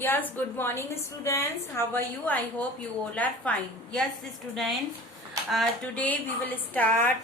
Yes, good morning students. How are you? I hope you all are fine. Yes students, today we will start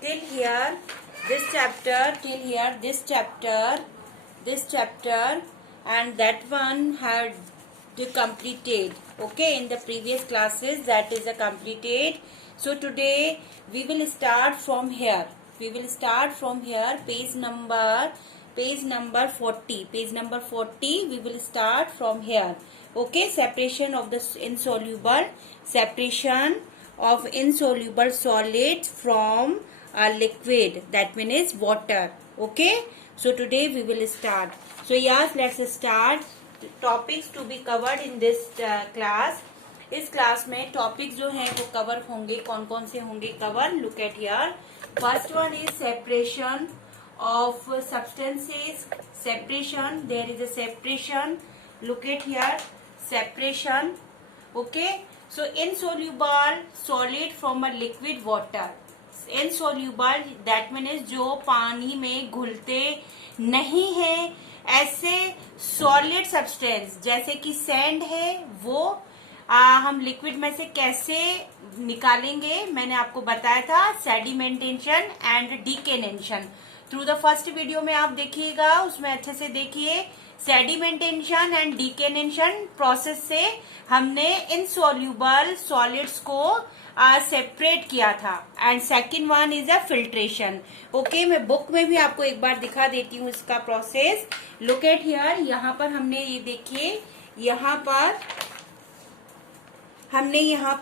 till here this chapter and that one had completed. Okay, in the previous classes that is a completed. So today we will start from here. Page number 40. Page number 40 we will start from here. Okay, separation of insoluble solids from a liquid, that means water. Okay, so today we will start. So yes, let's start. Topics to be covered in this class. इस class में topic जो हैं वो cover होंगे. कौन कौन से होंगे cover? Look at here. First one is separation of substances. Separation, there is a separation. Look at here, separation. Okay, so insoluble solid from a liquid water. Insoluble that means जो पानी में घुलते नहीं है, ऐसे सॉलिड सब्सटेंस जैसे कि sand है वो हम लिक्विड में से कैसे निकालेंगे मैंने आपको बताया था. Sedimentation and decantation through the first video में आप देखिएगा, उसमें अच्छे से देखिए. सेडिमेंटेशन एंड डीकेनेशन प्रोसेस से हमने इनसॉल्युबल सॉलिड्स को सेपरेट किया था. And second one is a filtration. Okay, मैं बुक में भी आपको एक बार दिखा देती हूँ इसका प्रोसेस. Look at here. यहाँ पर हमने ये देखिए, यहाँ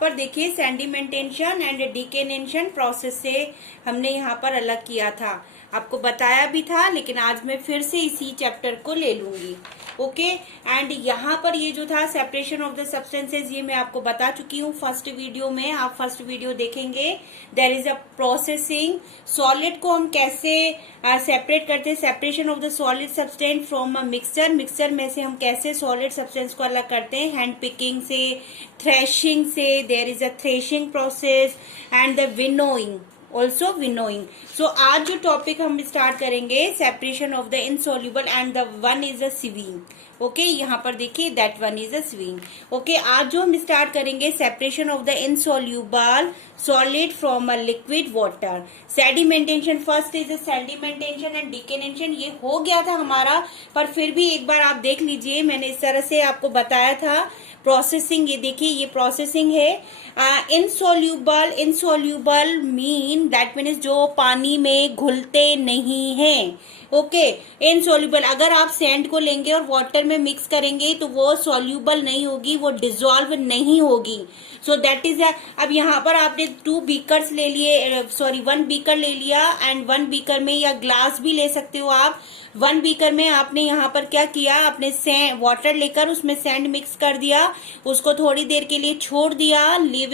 पर देखिए सेडिमेंटेशन एंड डीकेनेशन प्रोसेस से हमने यहाँ पर अलग किया था. आपको बताया भी था, लेकिन आज मैं फिर से इसी चैप्टर को ले लूंगी. ओके, एंड यहाँ पर ये जो था सेपरेशन ऑफ द सब्सटेंसेस, ये मैं आपको बता चुकी हूँ फर्स्ट वीडियो में. आप फर्स्ट वीडियो देखेंगे. There is a processing. Solid को हम कैसे सेपरेट करते हैं, separation of the solid substance from a mixture में से हम कैसे सॉलिड सब्सटेंस को अलग करते हैं. हैंड पिकिंग से, थ्रेशिंग से, there is a threshing process and the winnowing, also winnowing. So आज जो टॉपिक हम स्टार्ट करेंगे, separation of the insoluble and the one is a sieving. Okay, यहाँ पर देखिए that one is a sieving. Okay, आज जो हम स्टार्ट करेंगे separation of the insoluble solid from a liquid water. Sedimentation first is sedimentation and decantation. ये हो गया था हमारा, पर फिर भी एक बार आप देख लीजिए. मैंने इस तरह से आपको बताया था प्रोसेसिंग. ये देखिए, ये प्रोसेसिंग है. इनसॉल्युबल मीन दैट मीन्स जो पानी में घुलते नहीं हैं. ओके, इनसॉल्युबल अगर आप सैंड को लेंगे और वाटर में मिक्स करेंगे तो वो सॉल्युबल नहीं होगी, वो डिसॉल्व नहीं होगी. सो दैट इज अब यहाँ पर आपने 2 बीकर्स ले लिए, 1 बीकर ले लिया. एंड 1 बीकर में या ग्लास भी ले सकते हो आप. 1 बीकर में आपने यहाँ पर क्या किया, आपने वाटर लेकर उसमें सैंड मिक्स कर दिया, उसको थोड़ी देर के लिए छोड़ दिया. लीव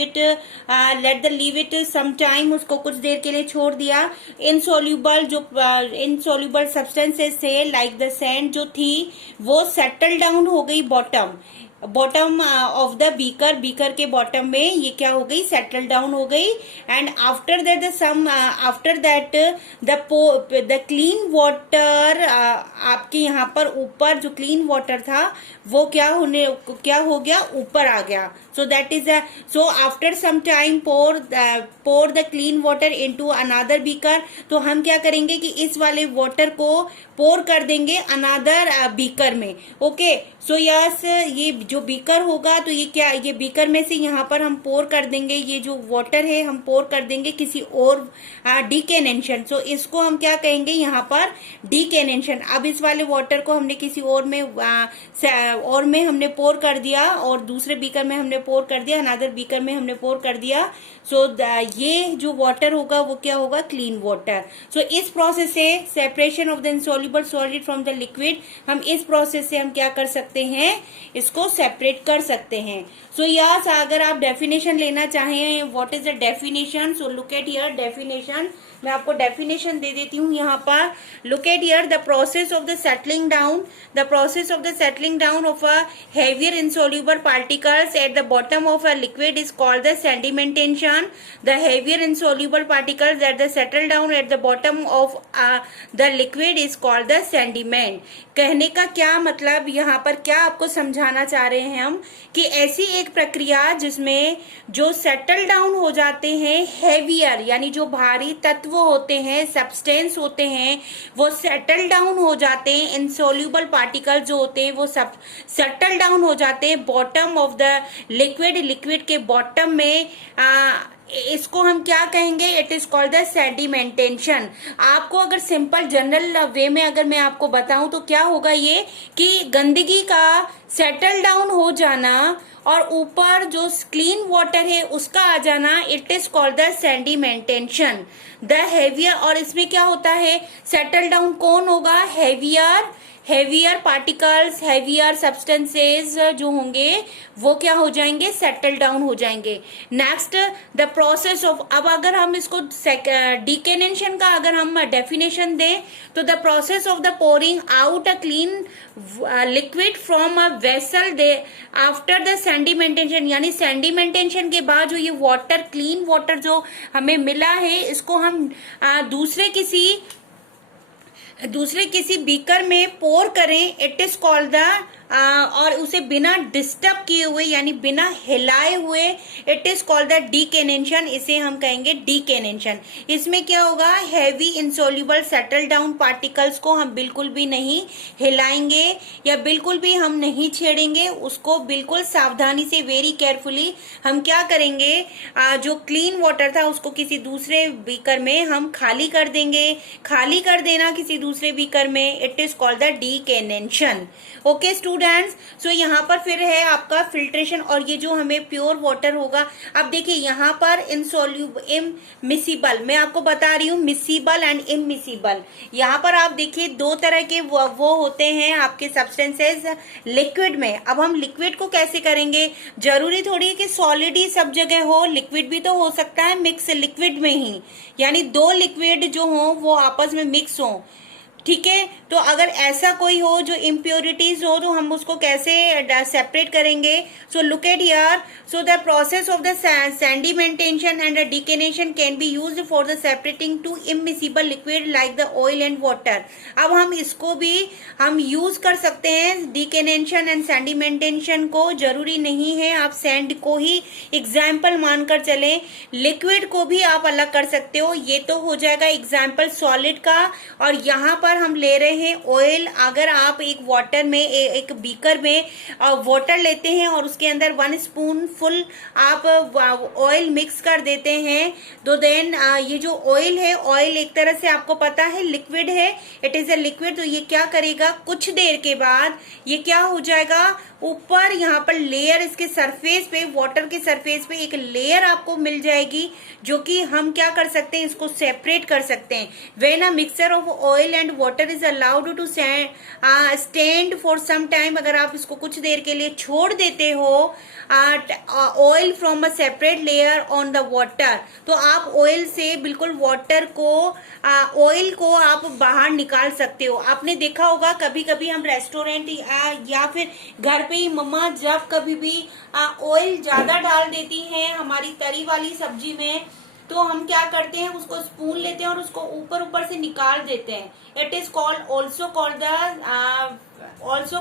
इट सम टाइम, उसको कुछ देर के लिए छोड़ दिया. इनसॉल्युबल सब्सटेंसेस थे लाइक द सैंड जो थी वो सेटल डाउन हो गई बॉटम ऑफ द बीकर के बॉटम में. ये क्या हो गई, सेटल डाउन हो गई. And after that the clean water, आपके यहाँ पर ऊपर जो क्लीन वाटर था वो क्या हो गया, ऊपर आ गया. So that is so after some time pour the clean water into another beaker. तो हम क्या करेंगे कि इस वाले वाटर को पोर कर देंगे अनदर बीकर में. ओके, सो यस, ये जो बीकर होगा तो ये बीकर में से यहाँ पर हम पोर कर देंगे. ये जो वाटर है हम पोर कर देंगे किसी और डीकेनेशन. सो इसको हम क्या कहेंगे यहाँ पर, डीकेनेशन. अब इस वाले वाटर को हमने किसी और में हमने पोर कर दिया, और दूसरे बीकर में हमने पोर कर दिया, अनदर बीकर में हमने पोर कर दिया. सो ये जो वाटर होगा वो क्या होगा, क्लीन वाटर. सो इस प्रोसेस से separation of the insoluble solid from the liquid, हम इस प्रोसेस से हम क्या कर सकते हैं, इसको सेपरेट कर सकते हैं. सो यस, अगर आप डेफिनेशन लेना चाहें, what is the definition, so look at here definition. मैं आपको डेफिनेशन दे देती हूँ यहाँ पर. Look at here, the process of the settling down of a heavier insoluble particles at the bottom of a liquid is called the sedimentation. The heavier insoluble particles that the settle down at the bottom of the liquid is called the sediment. कहने का क्या मतलब, यहाँ पर क्या आपको समझाना चाह रहे हैं हम कि ऐसी एक प्रक्रिया जिसमें जो सेटल डाउन हो जाते हैं हेवियर, यानी जो भारी तत्व होते हैं, सब्सटेंस होते हैं, वो सेटल डाउन हो जाते हैं. इनसोल्यूबल पार्टिकल जो होते हैं वो सब सेटल डाउन हो जाते हैं bottom of the liquid, liquid के बॉटम में. इसको हम क्या कहेंगे, it is called the sedimentation. आपको अगर सिंपल जनरल वे में अगर मैं आपको बताऊं तो क्या होगा ये कि गंदगी का सेटल डाउन हो जाना और ऊपर जो क्लीन वाटर है उसका आ जाना, it is called the sedimentation. The heavier, और इसमें क्या होता है, सेटल डाउन कौन होगा, हेवियर पार्टिकल्स, हेवियर सब्सटेंसेस जो होंगे वो क्या हो जाएंगे, सेटल डाउन हो जाएंगे. नेक्स्ट द प्रोसेस ऑफ, अब अगर हम इसको डिकेनेशन का अगर हम डेफिनेशन दें तो the process of the pouring out a clean liquid from a vessel they after the sedimentation, यानी सेडिमेंटेशन के बाद जो ये वाटर, क्लीन वाटर जो हमें मिला है, इसको हम दूसरे किसी बीकर में पोर करें, इट इज कॉल्ड द और उसे बिना डिस्टर्ब किए हुए यानी बिना हिलाए हुए, इट इज कॉल्ड द डीकेनेशन. इसे हम कहेंगे डीकेनेशन. इसमें क्या होगा, heavy insoluble settle down particles को हम बिल्कुल भी नहीं हिलाएंगे या बिल्कुल भी हम नहीं छेड़ेंगे, उसको बिल्कुल सावधानी से, वेरी केयरफुली हम क्या करेंगे, जो क्लीन वाटर था उसको किसी दूसरे बीकर में हम खाली कर देंगे. खाली कर देना किसी दूसरे बीकर में, it is called the decantation. Okay students, so यहाँ पर फिर है आपका फिल्ट्रेशन. और ये जो हमें प्योर वाटर होगा, अब देखिए यहाँ पर इममिसिबल, मैं आपको बता रही हूँ मिसिबल एंड इममिसिबल. यहाँ पर आप देखिए दो तरह के वो होते हैं आपके सब्सटेंसेस लिक्विड में. अब हम लिक्विड को कैसे करेंगे, जरूरी थोड़ी है कि सॉलिड ही सब जगह हो, लिक्विड भी तो हो सकता है मिक्स लिक्विड में ही, यानी दो लिक्विड जो हो वो आपस में मिक्स हो. ठीक है, तो अगर ऐसा कोई हो जो इम्प्योरिटीज हो तो हम उसको कैसे सेपरेट करेंगे. So look at here, so the process of the sedimentation and the decantation can be used for the separating two immiscible liquid like the oil and water. अब हम इसको भी हम यूज कर सकते हैं, डिकेनेशन एंड सेडिमेंटेशन को. जरूरी नहीं है आप सैंड को ही एग्जाम्पल मानकर चलें, लिक्विड को भी आप अलग कर सकते हो. ये तो हो जाएगा एग्जाम्पल सॉलिड का. और यहाँ पर हम ले रहे हैं ऑयल. अगर आप एक वाटर में, एक बीकर में वाटर लेते हैं और उसके अंदर 1 स्पून फुल आप ऑयल मिक्स कर देते हैं, तो देन ये जो ऑयल है, ऑयल एक तरह से आपको पता है लिक्विड है, इट इज अ लिक्विड. तो ये क्या करेगा, कुछ देर के बाद ये क्या हो जाएगा, ऊपर यहाँ पर लेयर, इसके सरफेस पे, वाटर के सरफेस पे एक लेयर आपको मिल जाएगी जो कि हम क्या कर सकते हैं, इसको सेपरेट कर सकते हैं. When a mixture of oil and water is allowed to stand for some time, अगर आप इसको कुछ देर के लिए छोड़ देते हो oil from a separate layer on the water, तो आप ऑयल से बिल्कुल वाटर को, ऑयल को आप बाहर निकाल सकते हो. आपने देखा होगा कभी कभी हम रेस्टोरेंट या फिर घर पे ही मम्मा जब कभी भी ऑयल ज्यादा डाल देती हैं हमारी तरी वाली सब्जी में, तो हम क्या करते हैं, उसको स्पून लेते हैं और उसको ऊपर ऊपर से निकाल देते हैं. It is called also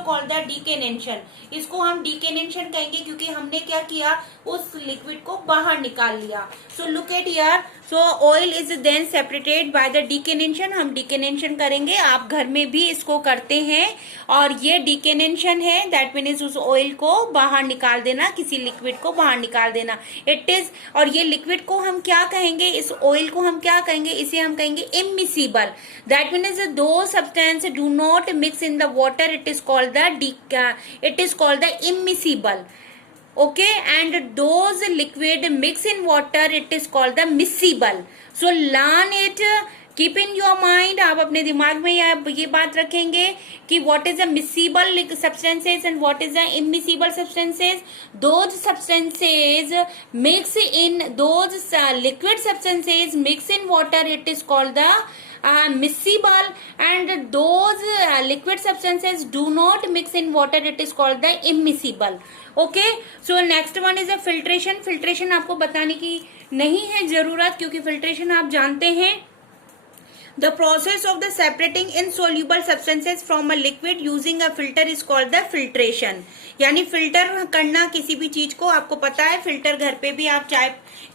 called the decantation. इसको हम डिकेनेशन कहेंगे क्योंकि हमने क्या किया, उस लिक्विड को बाहर निकाल लिया. So look at here, so oil is then separated by the decantation. हम डिकेनेशन करेंगे, आप घर में भी इसको करते हैं. और ये डिकेनेशन है, दैट मीन्स उस ऑयल को बाहर निकाल देना, किसी लिक्विड को बाहर निकाल देना. इट इज, और ये लिक्विड को हम क्या कहेंगे, इस ऑयल को हम क्या कहेंगे, इसे हम कहेंगे इममिसिबल. दैट मीन्स दो substance do not mix in the water, it is called the immiscible. Okay, and those liquid mix in water, it is called the miscible. So learn it, keep in your mind. आप अपने दिमाग में ये बात रखेंगे कि what is the miscible substances and what is the immiscible substances. Those substances mix in, those liquid substances mix in water, it is called the miscible, and those liquid substances do not mix in water, it is called the immiscible. Okay, so next one is a filtration. filtration आपको बताने की नहीं है जरूरत, क्योंकि filtration आप जानते हैं. The process of the separating insoluble substances from a liquid using a filter is called the filtration. यानी फिल्टर करना किसी भी चीज को, आपको पता है फिल्टर घर पे भी आप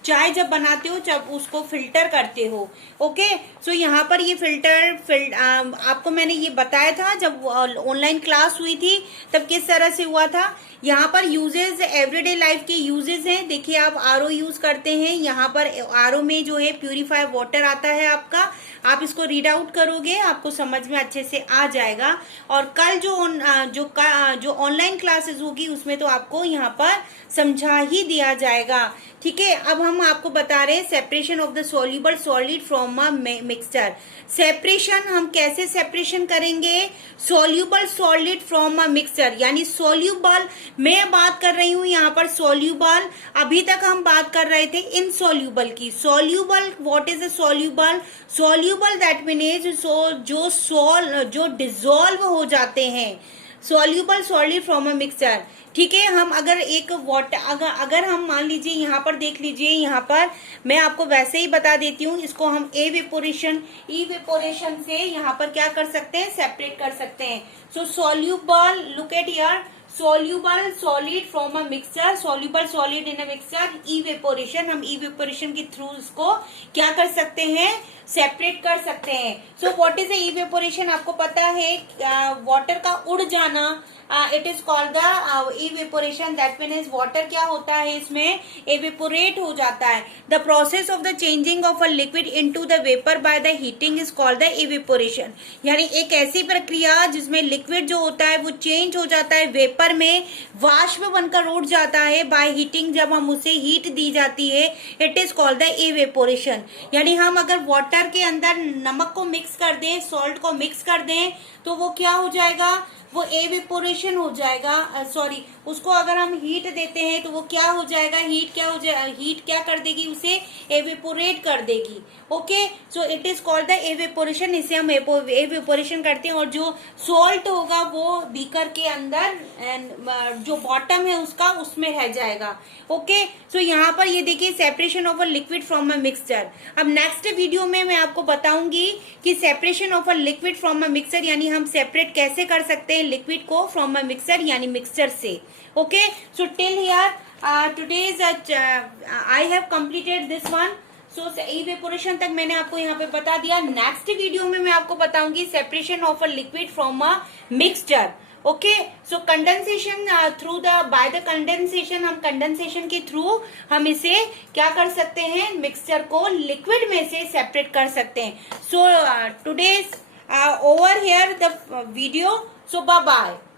चाय जब बनाते हो जब उसको फिल्टर करते हो. ओके, सो यहाँ पर ये फिल्टर आपको मैंने ये बताया था जब ऑनलाइन क्लास हुई थी तब किस तरह से हुआ था. यहाँ पर यूजेस, एवरीडे लाइफ के यूजेस हैं. देखिए आप आरओ यूज करते हैं, यहाँ पर आरओ में जो है प्यूरिफाई वाटर आता है आपका. आप इसको रीड आउट करोगे आपको समझ में अच्छे से आ जाएगा. और कल जो ऑनलाइन क्लासेस होगी उसमें तो आपको यहाँ पर समझा ही दिया जाएगा. ठीक है, अब हम आपको बता रहे हैं separation of the soluble solid from a mixture. Separation हम कैसे सेपरेशन करेंगे, soluble solid from a mixture. यानी सोल्यूबल, मैं बात कर रही हूं यहाँ पर सोल्यूबल, अभी तक हम बात कर रहे थे इनसोल्यूबल की. Soluble, what is a soluble? Soluble that means जो डिसॉल्व हो जाते हैं. Soluble solid from a mixture. ठीक है, हम अगर एक वाटर अगर हम मान लीजिए यहाँ पर देख लीजिए, यहाँ पर मैं आपको वैसे ही बता देती हूँ, इसको हम इवेपोरेशन से यहाँ पर क्या कर सकते हैं, सेपरेट कर सकते हैं. So soluble, look at here, soluble solid from a mixture, soluble solid in a mixture, evaporation. हम evaporation के थ्रू इसको क्या कर सकते हैं, सेपरेट कर सकते हैं. So what is evaporation? आपको पता है वाटर का उड़ जाना, it is called the evaporation. That means water क्या होता है, इसमें evaporate हो जाता है. The process of the changing of a liquid into the vapour by the heating is called the evaporation. यानी एक ऐसी प्रक्रिया जिसमें लिक्विड जो होता है वो चेंज हो जाता है वेपर में, वाष्प बनकर उड़ जाता है बाय हीटिंग. जब हम उसे हीट दी जाती है it is called the evaporation. यानी हम अगर वाटर के अंदर नमक को मिक्स कर दें, सॉल्ट को मिक्स कर दें, तो वो क्या हो जाएगा, वो एवेपोरेशन हो जाएगा. सॉरी, उसको अगर हम हीट देते हैं तो वो क्या हो जाएगा, हीट क्या कर देगी, उसे एवेपोरेट कर देगी. Okay, so it is called the evaporation. इसे हम एवेपोरेशन करते हैं. और जो सॉल्ट होगा वो बीकर के अंदर जो बॉटम है उसका, उसमें रह जाएगा. ओके, सो यहाँ पर ये देखिए separation of a liquid from a mixture. अब नेक्स्ट वीडियो में मैं आपको बताऊंगी कि separation of a liquid from a mixture, यानी हम सेपरेट कैसे कर सकते हैं लिक्विड को फ्रॉम अ मिक्सचर, यानी मिक्सचर से. Okay, so till here today's I have completed this one. So evaporation तक मैंने आपको यहाँ पे बता दिया. नेक्स्ट वीडियो में मैं आपको बताऊंगी separation of a liquid from a mixture. Okay, so condensation through by the condensation, हम कंडेंसेशन के थ्रू हम इसे क्या कर सकते हैं, मिक्सचर को लिक्विड में से सेपरेट कर सकते हैं. So today's over here the video. So bye bye.